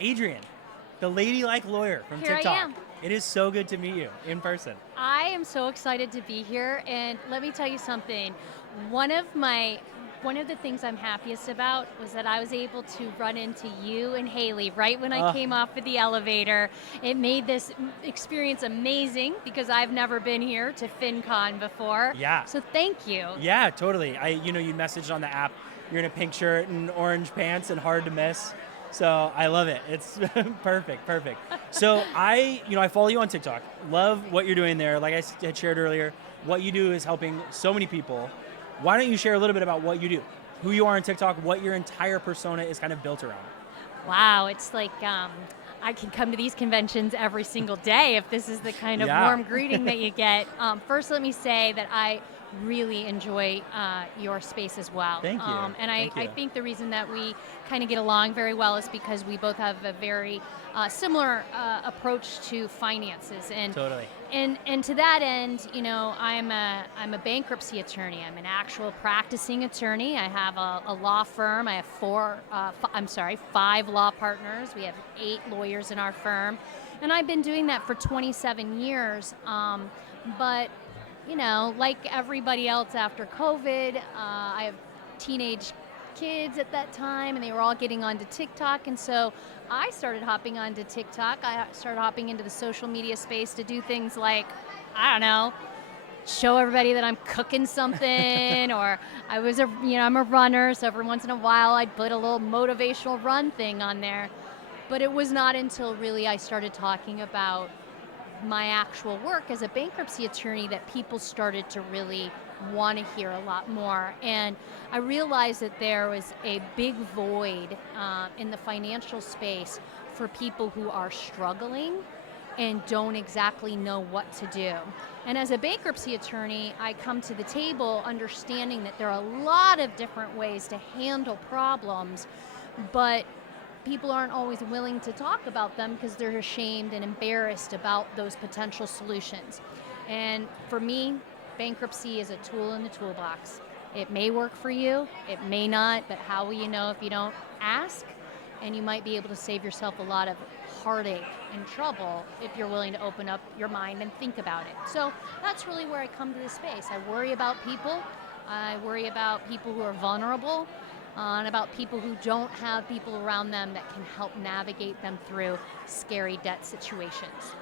Adrian, the ladylike lawyer from Here TikTok. I am. It is so good to meet you in person. I am so excited to be here, and let me tell you something. One of my one of the things I'm happiest about was that I was able to run into you and Haley right when I Uh, came off of the elevator. It made this experience amazing because I've never been here to FinCon before. yeah, So thank you. yeah, totally. You messaged on the app. You're in a pink shirt and orange pants and hard to miss. So I love it. It's perfect, perfect. So I follow you on TikTok. Love what you're doing there. Like I had shared earlier, what you do is helping so many people. Why don't you share a little bit about what you do, who you are on TikTok, what your entire persona is kind of built around? Wow, it's like I can come to these conventions every single day if this is the kind of Yeah, warm greeting that you get. First, let me say that I really enjoy your space as well. thank you, And thank I you. think the reason that we kind of get along very well is because we both have a very similar approach to finances. Totally. And to that end, I'm a bankruptcy attorney. I'm an actual practicing attorney. I have a law firm. I have five law partners. We have 8 lawyers in our firm, and I've been doing that for 27 years. But like everybody else after COVID, I have teenage kids at that time, and they were all getting onto TikTok, and so I started hopping onto TikTok. I started hopping into the social media space to do things like, I don't know, show everybody that I'm cooking something, or I'm a runner, so every once in a while I'd put a little motivational run thing on there. But it was not until really I started talking about my actual work as a bankruptcy attorney that people started to really want to hear a lot more. And I realized that there was a big void in the financial space for people who are struggling and don't exactly know what to do. And as a bankruptcy attorney, I come to the table understanding that there are a lot of different ways to handle problems, but people aren't always willing to talk about them because they're ashamed and embarrassed about those potential solutions. And for me, bankruptcy is a tool in the toolbox. It may work for you, it may not, but how will you know if you don't ask? And you might be able to save yourself a lot of heartache and trouble if you're willing to open up your mind and think about it. So that's really where I come to this space. I worry about people. I worry about people who are vulnerable, and about people who don't have people around them that can help navigate them through scary debt situations.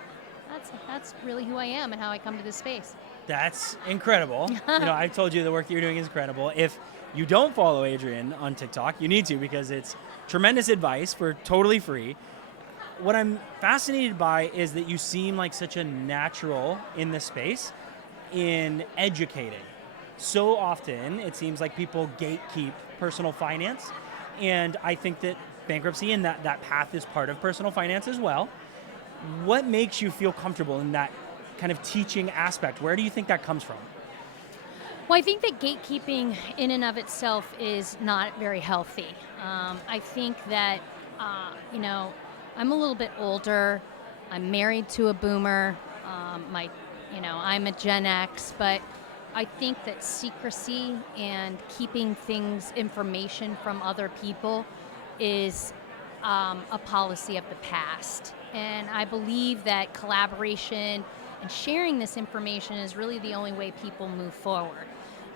That's really who I am and how I come to this space. That's incredible. I told you the work that you're doing is incredible. If you don't follow Adrian on TikTok, you need to because it's tremendous advice for totally free. What I'm fascinated by is that you seem like such a natural in this space in educating. So often it seems like people gatekeep personal finance, and I think that bankruptcy and that path is part of personal finance as well. What makes you feel comfortable in that kind of teaching aspect? Where do you think that comes from? Well, I think that gatekeeping in and of itself is not very healthy. I think that, I'm a little bit older. I'm married to a boomer. I'm a Gen X, but I think that secrecy and keeping information from other people is a policy of the past. And I believe that collaboration and sharing this information is really the only way people move forward.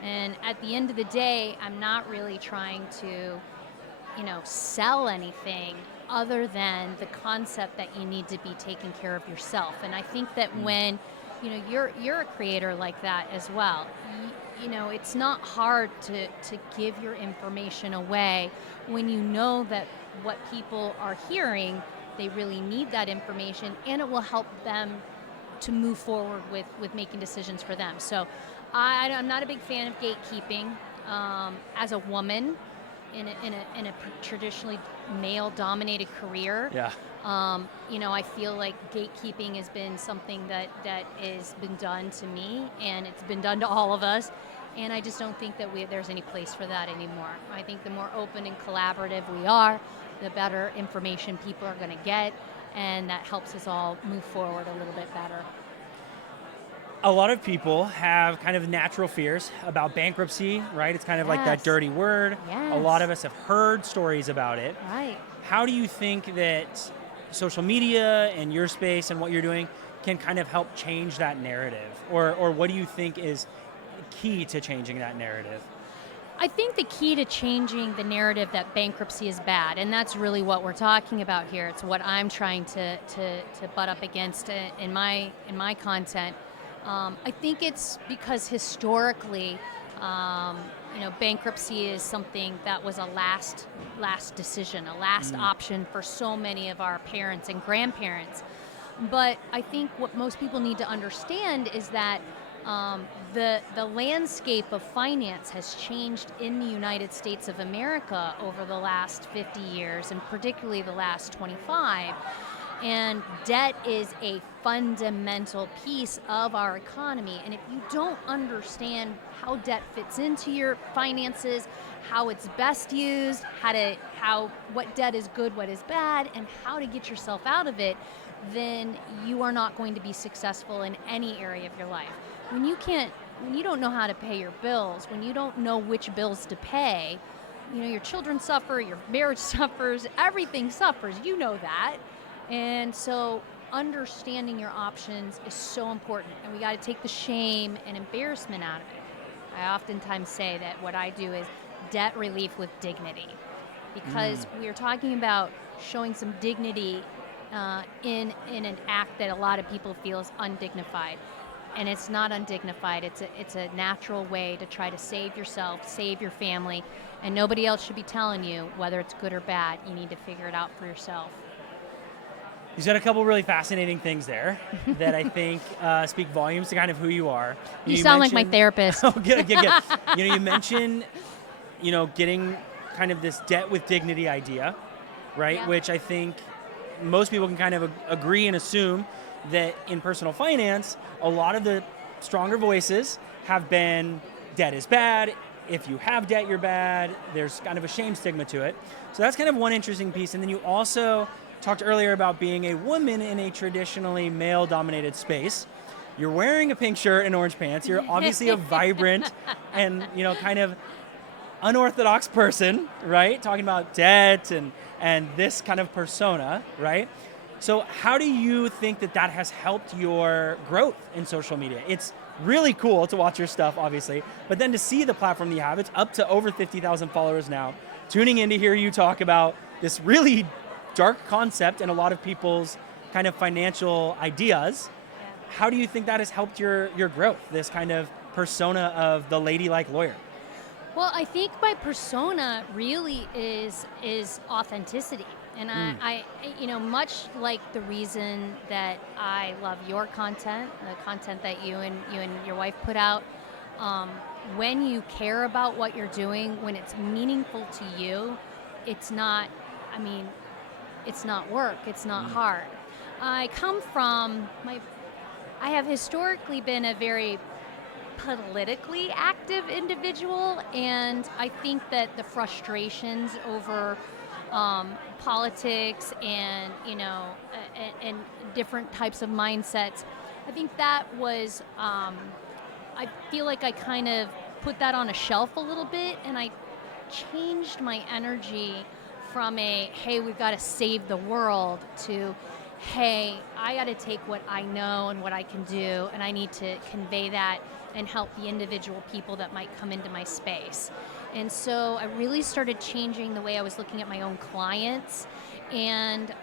And at the end of the day, I'm not really trying to, sell anything other than the concept that you need to be taking care of yourself. And I think that when you're a creator like that as well. It's not hard to give your information away when you know that what people are hearing, they really need that information, and it will help them to move forward with making decisions for them. So I'm not a big fan of gatekeeping. As a woman in a traditionally male-dominated career, Yeah. I feel like gatekeeping has been something that has been done to me, and it's been done to all of us. And I just don't think that there's any place for that anymore. I think the more open and collaborative we are, the better information people are going to get, and that helps us all move forward a little bit better. A lot of people have kind of natural fears about bankruptcy, right? It's kind of like that Yes. dirty word. A lot Yes. of us have heard stories about it. Right. How do you think that social media and your space and what you're doing can kind of help change that narrative? Or what do you think is key to changing that narrative? I think the key to changing the narrative that bankruptcy is bad, and that's really what we're talking about here. It's what I'm trying to butt up against in my content. I think it's because historically, um, bankruptcy is something that was a last decision, a last option for so many of our parents and grandparents. But I think what most people need to understand is that the landscape of finance has changed in the United States of America over the last 50 years, and particularly the last 25. And debt is a fundamental piece of our economy. And if you don't understand how debt fits into your finances, how it's best used, what debt is good, what is bad, and how to get yourself out of it, then you are not going to be successful in any area of your life. When you don't know how to pay your bills, when you don't know which bills to pay, your children suffer, your marriage suffers, everything suffers. You know that. And so understanding your options is so important, and we got to take the shame and embarrassment out of it. I oftentimes say that what I do is debt relief with dignity, because we are talking about showing some dignity in an act that a lot of people feel is undignified. And it's not undignified. It's a natural way to try to save yourself, save your family, and nobody else should be telling you whether it's good or bad. You need to figure it out for yourself. You said a couple really fascinating things there that I think speak volumes to kind of who you are. You sound like my therapist. Oh, good. You mentioned, getting kind of this debt with dignity idea, right? Yeah. Which I think most people can kind of agree and assume that in personal finance, a lot of the stronger voices have been debt is bad. If you have debt, you're bad. There's kind of a shame stigma to it. So that's kind of one interesting piece. And then you also talked earlier about being a woman in a traditionally male-dominated space. You're wearing a pink shirt and orange pants. You're obviously a vibrant and, kind of unorthodox person, right? Talking about debt and this kind of persona, right? So how do you think that has helped your growth in social media? It's really cool to watch your stuff, obviously, but then to see the platform that you have, it's up to over 50,000 followers now, tuning in to hear you talk about this really dark concept and a lot of people's kind of financial ideas. Yeah. How do you think that has helped your growth, this kind of persona of the ladylike lawyer? Well, I think my persona really is authenticity. And I, much like the reason that I love your content, the content that you and your wife put out, when you care about what you're doing, when it's meaningful to you, it's not work, it's not hard. I have historically been a very politically active individual, and I think that the frustrations over politics and and different types of mindsets, I think that was I feel like I kind of put that on a shelf a little bit, and I changed my energy from a hey, we've got to save the world to hey, I got to take what I know and what I can do, and I need to convey that and help the individual people that might come into my space. And so I really started changing the way I was looking at my own clients, and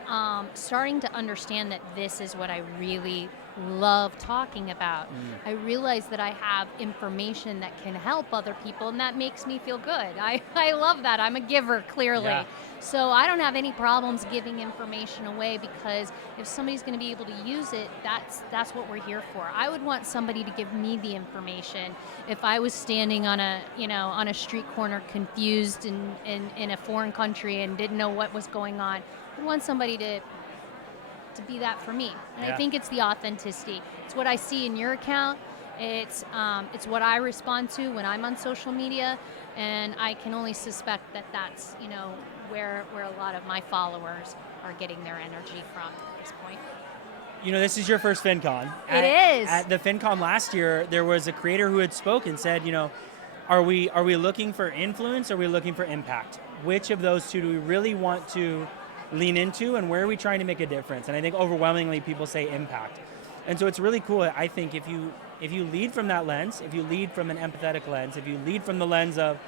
starting to understand that this is what I really love talking about. I realize that I have information that can help other people, and that makes me feel good. I love that. I'm a giver, clearly. Yeah. So I don't have any problems giving information away, because if somebody's going to be able to use it, that's what we're here for. I would want somebody to give me the information if I was standing on a street corner confused in a foreign country and didn't know what was going on. I want somebody to be that for me. And Yeah. I think it's the authenticity. It's what I see in your account. It's what I respond to when I'm on social media, and I can only suspect that that's where a lot of my followers are getting their energy from at this point. this is your first FinCon. It is. At the FinCon last year, there was a creator who had spoken and said, are we looking for influence or are we looking for impact? Which of those two do we really want to lean into, and where are we trying to make a difference? And I think overwhelmingly people say impact. And so it's really cool, I think, if you lead from that lens, if you lead from an empathetic lens, if you lead from the lens of,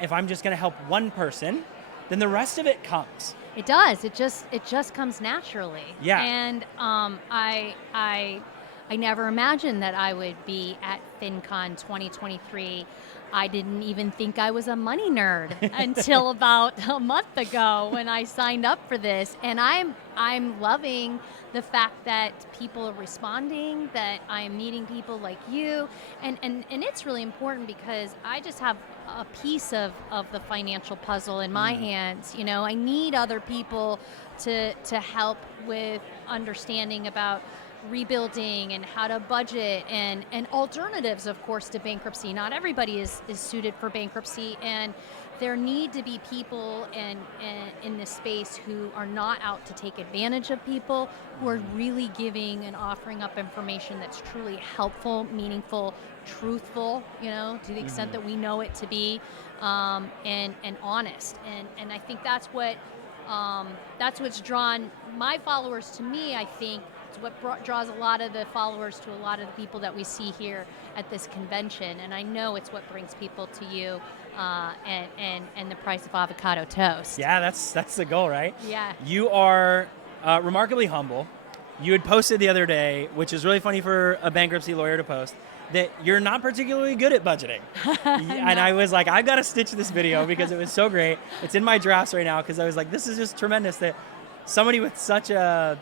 if I'm just going to help one person, then the rest of it comes. It does. It just comes naturally. Yeah. And I never imagined that I would be at FinCon 2023. I didn't even think I was a money nerd until about a month ago when I signed up for this. And I'm loving the fact that people are responding, that I'm meeting people like you. And it's really important because I just have a piece of the financial puzzle in my hands. I need other people to help with understanding about rebuilding and how to budget and alternatives, of course, to bankruptcy. Not everybody is suited for bankruptcy, and there need to be people in this space who are not out to take advantage of people, who are really giving and offering up information that's truly helpful, meaningful, truthful, to the extent that we know it to be, and honest. And I think that's what's drawn my followers to me. I think it's what draws a lot of the followers to a lot of the people that we see here at this convention. And I know it's what brings people to you, and the price of avocado toast. Yeah, that's the goal, right? Yeah. You are remarkably humble. You had posted the other day, which is really funny for a bankruptcy lawyer to post, that you're not particularly good at budgeting. And I was like, I've got to stitch this video because it was so great. It's in my drafts right now because I was like, this is just tremendous that somebody with such a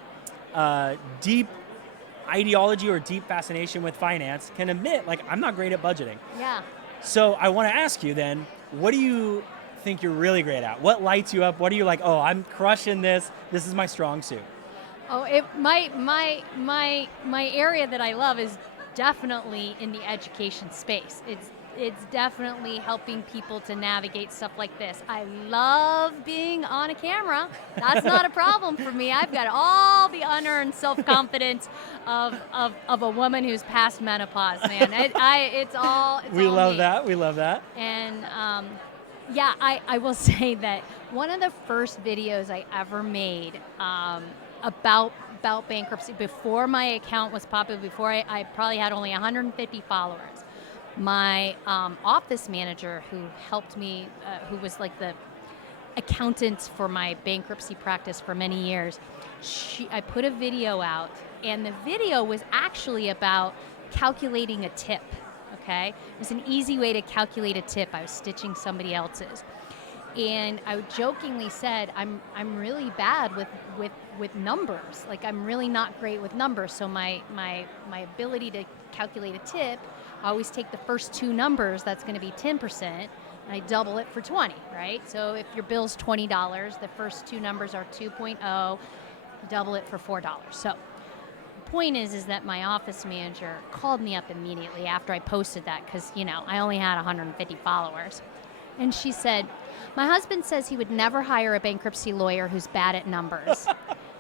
deep ideology or deep fascination with finance can admit, like, I'm not great at budgeting. Yeah. So I want to ask you then, what do you think you're really great at? What lights you up? What are you like, oh, I'm crushing this. This is my strong suit. Oh, my area that I love is definitely in the education space. It's definitely helping people to navigate stuff like this. I love being on a camera. That's not a problem for me. I've got all the unearned self-confidence of a woman who's past menopause, man. It's all We all love me. that. We love that. And yeah, I will say that one of the first videos I ever made about bankruptcy, before my account was popular, before I probably had only 150 followers, my office manager who helped me, who was like the accountant for my bankruptcy practice for many years, I put a video out, and the video was actually about calculating a tip, okay? It was an easy way to calculate a tip. I was stitching somebody else's. And I jokingly said, I'm really bad with numbers. Like, I'm really not great with numbers. So my ability to calculate a tip, I always take the first two numbers, that's going to be 10%, and I double it for 20, right? So if your bill's $20, the first two numbers are 2.0, double it for $4. So the point is that my office manager called me up immediately after I posted that because, I only had 150 followers. And she said, my husband says he would never hire a bankruptcy lawyer who's bad at numbers.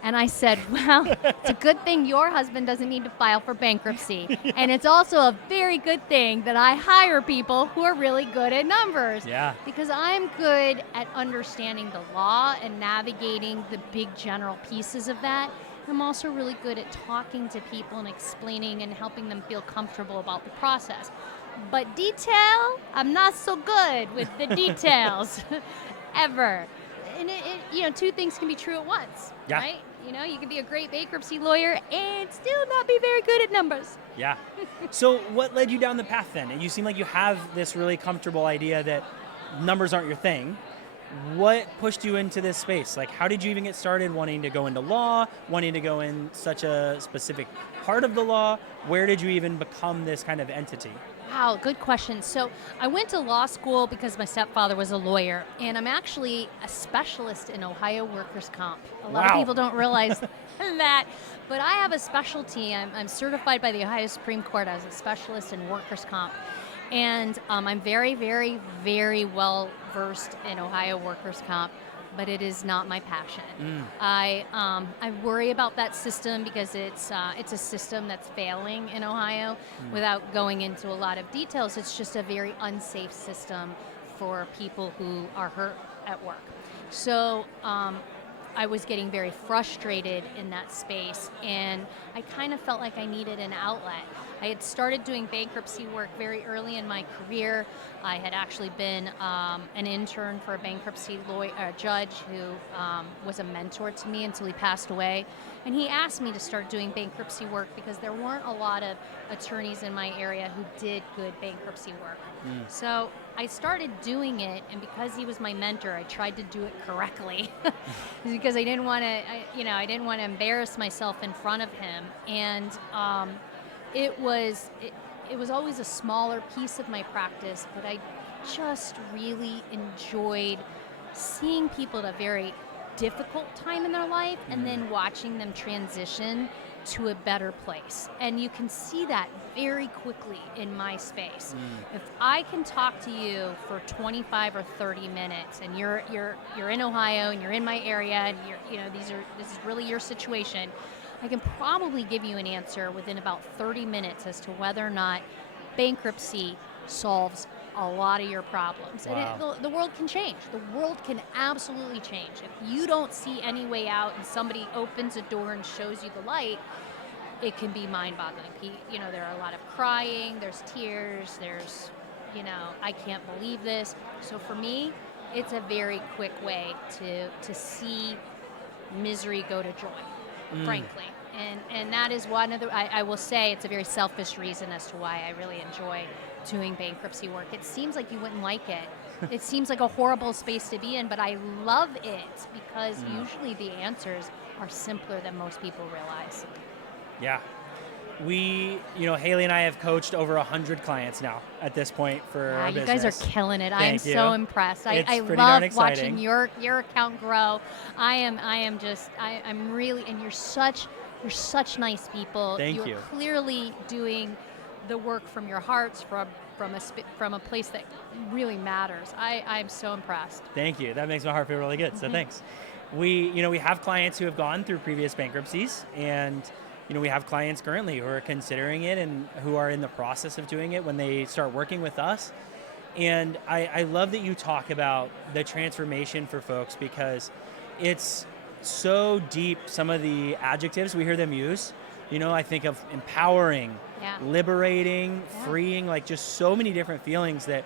And I said, well, it's a good thing your husband doesn't need to file for bankruptcy. And it's also a very good thing that I hire people who are really good at numbers. Yeah. Because I'm good at understanding the law and navigating the big general pieces of that. I'm also really good at talking to people and explaining and helping them feel comfortable about the process. But detail, I'm not so good with the details, ever. And two things can be true at once, yeah. Right? You can be a great bankruptcy lawyer and still not be very good at numbers. Yeah. So what led you down the path then? And you seem like you have this really comfortable idea that numbers aren't your thing. What pushed you into this space? Like, how did you even get started wanting to go into law, wanting to go in such a specific part of the law? Where did you even become this kind of entity? Wow, good question. So I went to law school because my stepfather was a lawyer, and I'm actually a specialist in Ohio workers' comp. A lot of people don't realize that, but I have a specialty. I'm certified by the Ohio Supreme Court as a specialist in workers' comp. And I'm very, very, very well versed in Ohio workers' comp. but it is not my passion. I worry about that system because it's a system that's failing in Ohio. Without going into a lot of details, it's just a very unsafe system for people who are hurt at work. So I was getting very frustrated in that space, and I kind of felt like I needed an outlet. I had started doing bankruptcy work very early in my career. I had actually been an intern for a bankruptcy judge who was a mentor to me until he passed away. And he asked me to start doing bankruptcy work because there weren't a lot of attorneys in my area who did good bankruptcy work. So I started doing it, and because he was my mentor, I tried to do it correctly because I didn't want to embarrass myself in front of him. And it was always a smaller piece of my practice, but I just really enjoyed seeing people at a very difficult time in their life and then watching them transition to a better place. And you can see that very quickly in my space. If I can talk to you for 25 or 30 minutes and you're in Ohio and you're in my area and this is really your situation, I can probably give you an answer within about 30 minutes as to whether or not bankruptcy solves a lot of your problems. Wow. And the world can change. The world can absolutely change. If you don't see any way out and somebody opens a door and shows you the light, it can be mind-boggling. There are a lot of crying, there's tears, there's, I can't believe this. So for me, it's a very quick way to see misery go to joy, frankly. And that is one of the, I will say it's a very selfish reason as to why I really enjoy doing bankruptcy work. It seems like you wouldn't like it. It seems like a horrible space to be in, but I love it because usually the answers are simpler than most people realize. Yeah. Haley and I have coached over 100 clients now at this point for our You business. guys are killing it. I am Thank you. so impressed. I pretty darn love exciting. watching your account grow. I'm really, and you're such nice people. Thank You're you. clearly doing the work from your hearts, from a place that really matters. I'm so impressed. Thank you. That makes my heart feel really good. So thanks. We have clients who have gone through previous bankruptcies, and we have clients currently who are considering it and who are in the process of doing it when they start working with us. And I love that you talk about the transformation for folks because it's so deep, some of the adjectives we hear them use. I think of empowering, liberating, freeing, like just so many different feelings that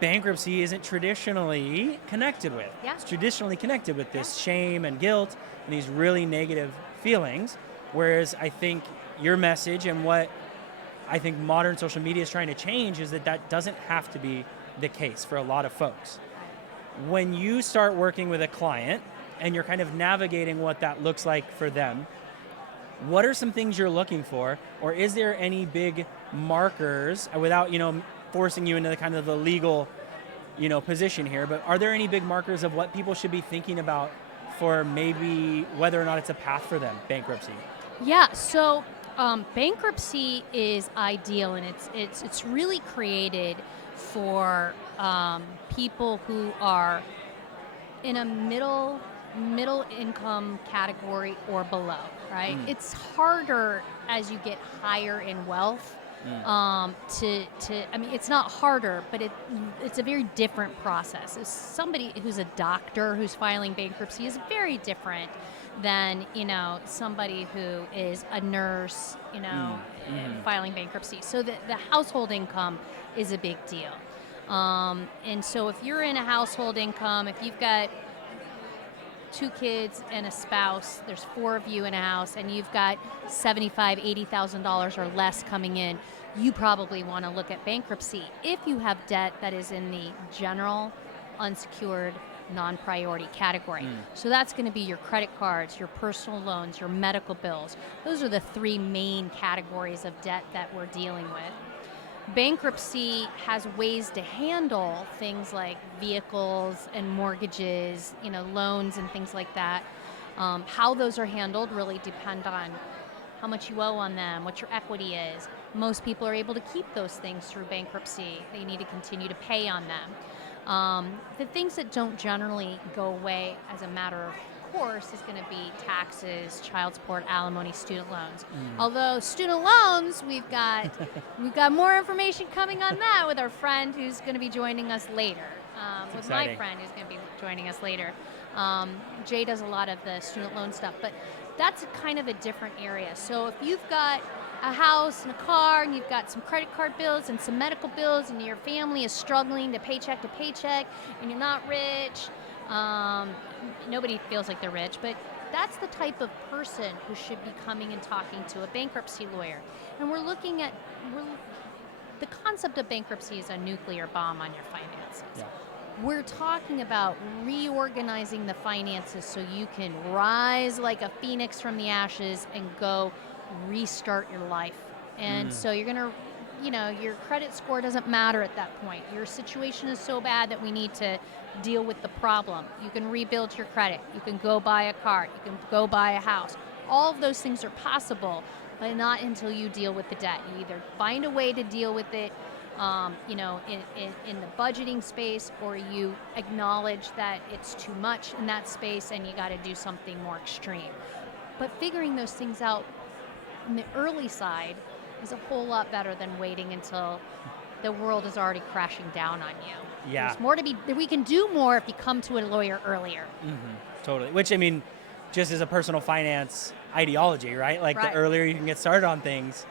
bankruptcy isn't traditionally connected with. Yeah. It's traditionally connected with this shame and guilt and these really negative feelings. Whereas I think your message and what I think modern social media is trying to change is that doesn't have to be the case for a lot of folks. When you start working with a client and you're kind of navigating what that looks like for them, what are some things you're looking for? Or is there any big markers, without, forcing you into the kind of the legal, position here, but are there any big markers of what people should be thinking about for maybe whether or not it's a path for them, bankruptcy? Yeah, so bankruptcy is ideal, and it's really created for people who are in a middle income category or below, right? It's harder as you get higher in wealth. It's not harder, but it's a very different process. As somebody who's a doctor who's filing bankruptcy is very different than somebody who is a nurse, filing bankruptcy. So the household income is a big deal. And so if you're in a household income, if you've got 2 kids and a spouse, there's 4 of you in a house, and you've got $75,000, $80,000 or less coming in, you probably want to look at bankruptcy if you have debt that is in the general, unsecured, non-priority category. So that's going to be your credit cards, your personal loans, your medical bills. Those are the 3 main categories of debt that we're dealing with. Bankruptcy has ways to handle things like vehicles and mortgages, loans and things like that. How those are handled really depend on how much you owe on them, what your equity is. Most people are able to keep those things through bankruptcy. They need to continue to pay on them. The things that don't generally go away as a matter of course is going to be taxes, child support, alimony, student loans. Although student loans, we've got more information coming on that with our friend who's going to be joining us later. With exciting. my friend who's going to be joining us later. Jay does a lot of the student loan stuff, but that's kind of a different area. So if you've got a house and a car and you've got some credit card bills and some medical bills and your family is struggling to paycheck and you're not rich, nobody feels like they're rich, but that's the type of person who should be coming and talking to a bankruptcy lawyer. And the concept of bankruptcy is a nuclear bomb on your finances. Yeah. We're talking about reorganizing the finances so you can rise like a phoenix from the ashes and go restart your life. And so you're going to, your credit score doesn't matter at that point. Your situation is so bad that we need to deal with the problem. You can rebuild your credit. You can go buy a car. You can go buy a house. All of those things are possible, but not until you deal with the debt. You either find a way to deal with it in the budgeting space, or you acknowledge that it's too much in that space and you got to do something more extreme. But figuring those things out in the early side is a whole lot better than waiting until the world is already crashing down on you. Yeah. There's more we can do more if you come to a lawyer earlier. Totally. Which, I mean, just as a personal finance ideology, right? Like Right. the earlier you can get started on things,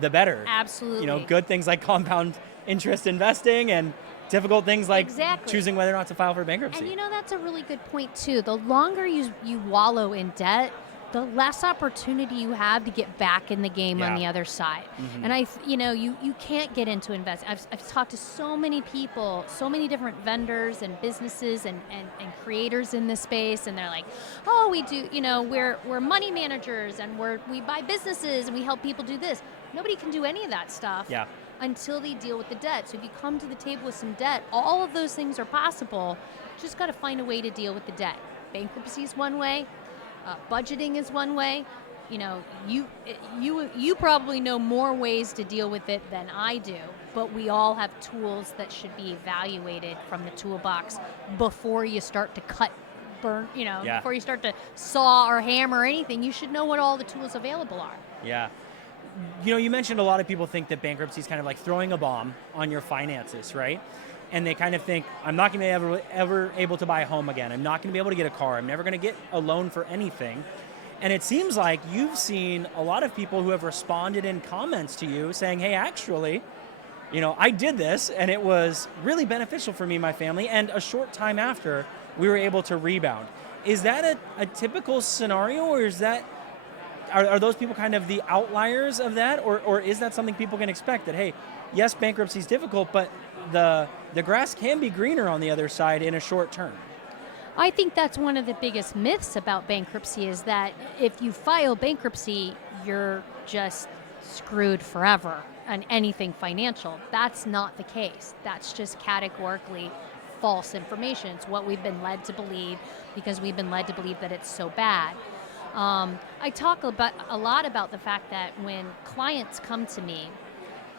the better. Absolutely. Good things like compound interest investing and difficult things like Exactly. choosing whether or not to file for bankruptcy. And that's a really good point too. The longer you wallow in debt, the less opportunity you have to get back in the game on the other side. And you can't get into investing. I've talked to so many people, so many different vendors and businesses and creators in this space, and they're like, oh, we do, we're money managers and we buy businesses and we help people do this. Nobody can do any of that stuff until they deal with the debt. So if you come to the table with some debt, all of those things are possible. Just got to find a way to deal with the debt. Bankruptcy is one way. Budgeting is one way. You probably know more ways to deal with it than I do, but we all have tools that should be evaluated from the toolbox before you start to before you start to saw or hammer or anything. You should know what all the tools available are. Yeah. You mentioned a lot of people think that bankruptcy is kind of like throwing a bomb on your finances, right? And they kind of think, I'm not going to be ever able to buy a home again. I'm not going to be able to get a car. I'm never going to get a loan for anything. And it seems like you've seen a lot of people who have responded in comments to you saying, hey, actually, I did this and it was really beneficial for me and my family. And a short time after, we were able to rebound. Is that a typical scenario, or is that, are those people kind of the outliers of that? Or is that something people can expect that, hey, yes, bankruptcy is difficult, but the grass can be greener on the other side in a short term? I think that's one of the biggest myths about bankruptcy, is that if you file bankruptcy, you're just screwed forever on anything financial. That's not the case. That's just categorically false information. It's what we've been led to believe because we've been led to believe that it's so bad. I talk a lot about the fact that when clients come to me,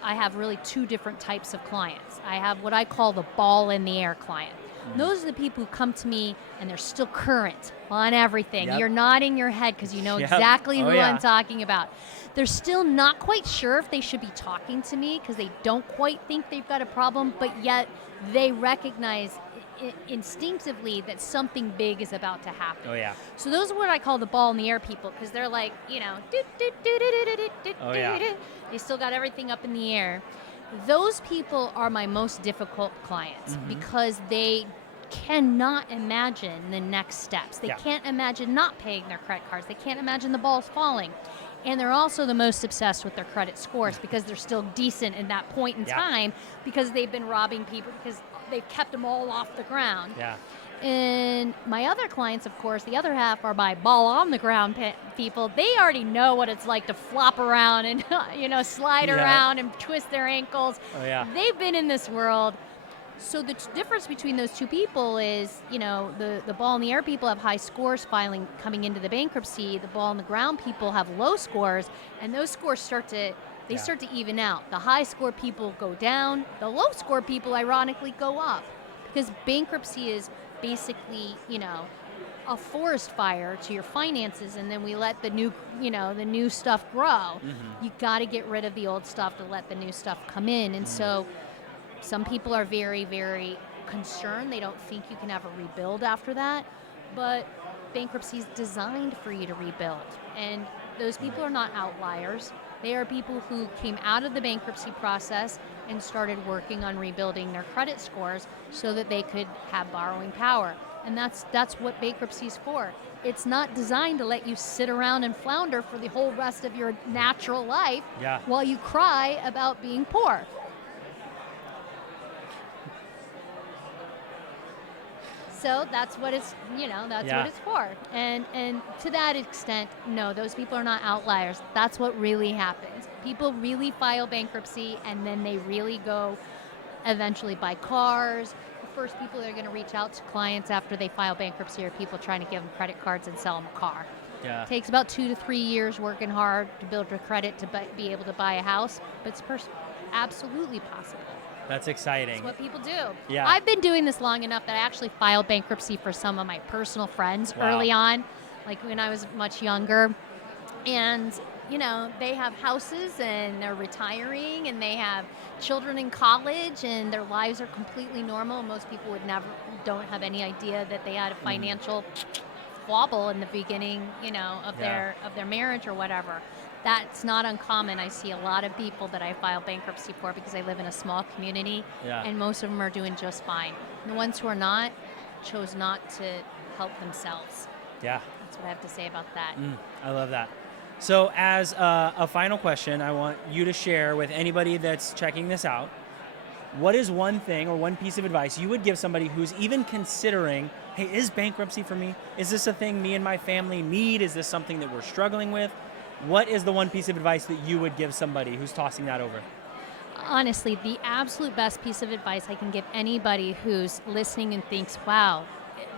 I have really two different types of clients. I have what I call the ball in the air client. Those are the people who come to me and they're still current on everything. Yep. You're nodding your head because you know exactly who I'm talking about. They're still not quite sure if they should be talking to me because they don't quite think they've got a problem, but yet they recognize instinctively that something big is about to happen. Oh, yeah. So those are what I call the ball in the air people, because they're like, they still got everything up in the air. Those people are my most difficult clients because they cannot imagine the next steps. They can't imagine not paying their credit cards. They can't imagine the balls falling. And they're also the most obsessed with their credit scores because they're still decent in that point in time because they've been robbing people because they've kept them all off the ground. Yeah. And my other clients, of course, the other half are my ball on the ground people. They already know what it's like to flop around and slide around and twist their ankles. Oh, yeah. They've been in this world. So the difference between those two people is, the ball in the air people have high scores coming into the bankruptcy. The ball on the ground people have low scores, and those scores start to even out. The high score people go down. The low score people, ironically, go up. because bankruptcy is basically, a forest fire to your finances, and then we let the new stuff grow. You got to get rid of the old stuff to let the new stuff come in. And so some people are very, very concerned. They don't think you can ever rebuild after that, but bankruptcy is designed for you to rebuild. And those people are not outliers. They are people who came out of the bankruptcy process and started working on rebuilding their credit scores so that they could have borrowing power. And that's what bankruptcy is for. It's not designed to let you sit around and flounder for the whole rest of your natural life while you cry about being poor. So that's what it's, what it's for. And to that extent, no, those people are not outliers. That's what really happens. People really file bankruptcy, and then they really go eventually buy cars. The first people that are going to reach out to clients after they file bankruptcy are people trying to give them credit cards and sell them a car. It takes about 2 to 3 years working hard to build your credit to be able to buy a house, but it's absolutely possible. That's exciting. That's what people do. Yeah. I've been doing this long enough that I actually filed bankruptcy for some of my personal friends early on, like when I was much younger. And, they have houses and they're retiring and they have children in college and their lives are completely normal. Most people don't have any idea that they had a financial wobble in the beginning, of their marriage or whatever. That's not uncommon. I see a lot of people that I file bankruptcy for because I live in a small community, and most of them are doing just fine. And the ones who are not chose not to help themselves. Yeah. That's what I have to say about that. I love that. So as a final question, I want you to share with anybody that's checking this out, what is one thing or one piece of advice you would give somebody who's even considering, hey, is bankruptcy for me? Is this a thing me and my family need? Is this something that we're struggling with? What is the one piece of advice that you would give somebody who's tossing that over? Honestly, the absolute best piece of advice I can give anybody who's listening and thinks, wow,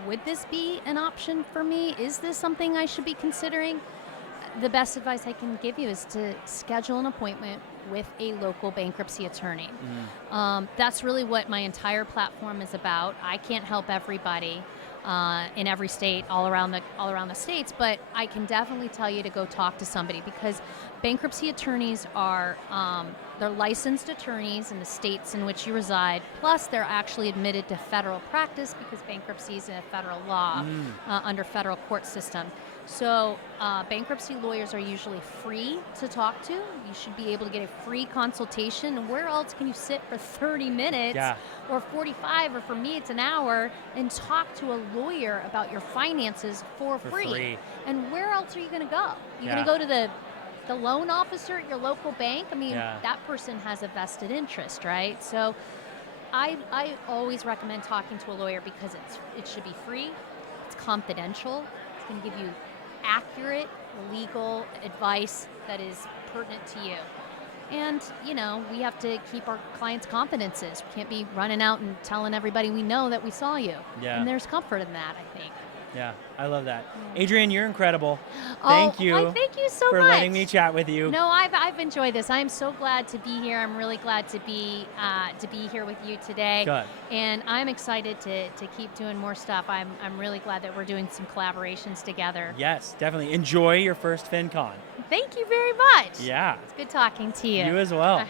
would this be an option for me? Is this something I should be considering? The best advice I can give you is to schedule an appointment with a local bankruptcy attorney. That's really what my entire platform is about. I can't help everybody in every state, all around the states, but I can definitely tell you to go talk to somebody, because bankruptcy attorneys are they're licensed attorneys in the states in which you reside. Plus, they're actually admitted to federal practice because bankruptcy is a federal law under federal court system. So bankruptcy lawyers are usually free to talk to. You should be able to get a free consultation. And where else can you sit for 30 minutes or 45, or for me it's an hour, and talk to a lawyer about your finances for free? And where else are you going to go? You're going to go to the loan officer at your local bank? I mean, that person has a vested interest, right? So I always recommend talking to a lawyer because it should be free. It's confidential. It's going to give you accurate legal advice that is pertinent to you. And, we have to keep our clients' confidences. We can't be running out and telling everybody we know that we saw you. And there's comfort in that, I think. Yeah, I love that. Adrienne, you're incredible. Thank you. Thank you so for much. letting me chat with you. No, I've enjoyed this. I am so glad to be here. I'm really glad to be here with you today. Good. And I'm excited to keep doing more stuff. I'm really glad that we're doing some collaborations together. Yes, definitely. Enjoy your first FinCon. Thank you very much. Yeah. It's good talking to you. You as well.